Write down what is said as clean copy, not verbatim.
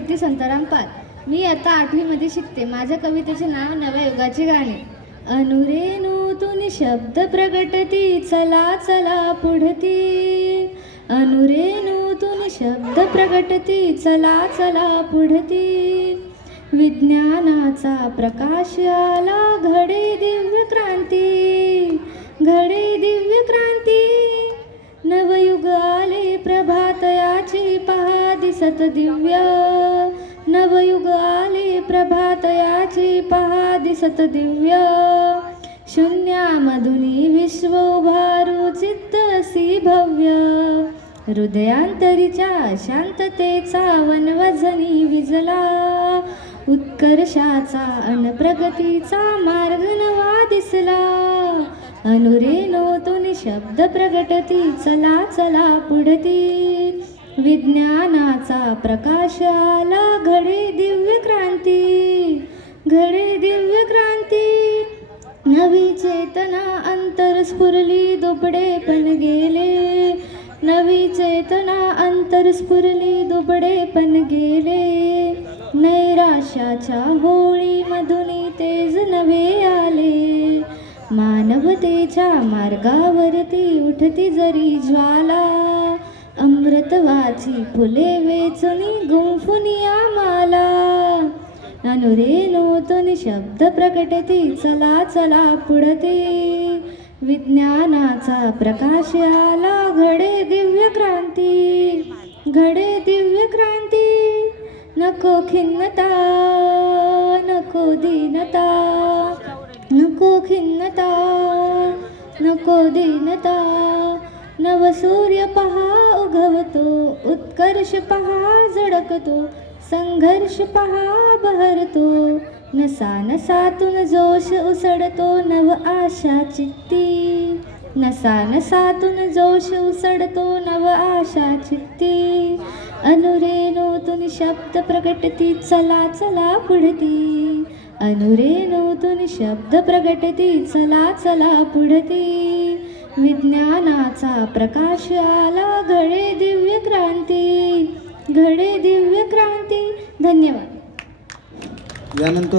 कीर्ती संताराम पाल. मी आता 8वी मध्ये शिकते. माझ्या कवितेचे नाव नव्या युगाची गाणे. अनुरेणूतून शब्द प्रगटती, चला चला पुढती. अनुरेणूतून शब्द प्रगटती, चला चला पुढती. विज्ञानाचा प्रकाश आला, घडे दिव्य क्रांती, घडे दिव्य क्रांती. नवयुग आले प्रभातयाची, पहा दिसत दिव्य. नवयुग आले प्रभातयाची, पहा दिसत दिव्य. शून्यामधुनी विश्व उभारू, चित्त असी भव्य. हृदयांतरीच्या शांततेचा वनवजनी विजला. उत्कर्षाचा अन प्रगतीचा मार्ग नवा दिसला. अनुरेणूतून शब्द प्रगटती, चला चला पुढती. विज्ञानाचा प्रकाश आला, घडे दिव्य क्रांती, घडे दिव्य क्रांती. नवी चेतना अंतर स्फुरली, दुबडे पण गेले. नवी चेतना अंतर स्फुरली, दुबडे पण गेले. नैराश्याच्या होळीमधून तेज नवे आले. मानवतेच्या मार्गावरती उठती जरी ज्वाला. अमृतवाची फुले वेचुनी, गुंफुनी आम्हाला. अनुरेणूतून शब्द प्रकटती, चला चला पुढती. विज्ञानाचा प्रकाश आला, घडे दिव्य क्रांती, घडे दिव्य क्रांती. नको खिन्नता, नको दीनता, नको खिन्नता, नको दीनता. नवसूर्य पहा उगवतो, उत्कर्ष पहा झळकतो. संघर्ष पहा बहरतो, नसा नसातून जोश उसळतो. नव आशा चित्ती, नसा नसातून जोश उसळतो. नव आशा चित्ती. अनुरेणूतून शब्द प्रगटती, चला चला पुढती. अनुरेणूतून शब्द प्रगटती, चला चला पुढती. विज्ञानाचा प्रकाश आला, घडे दिव्य क्रांती, घडे दिव्य क्रांती. धन्यवाद. यानंतर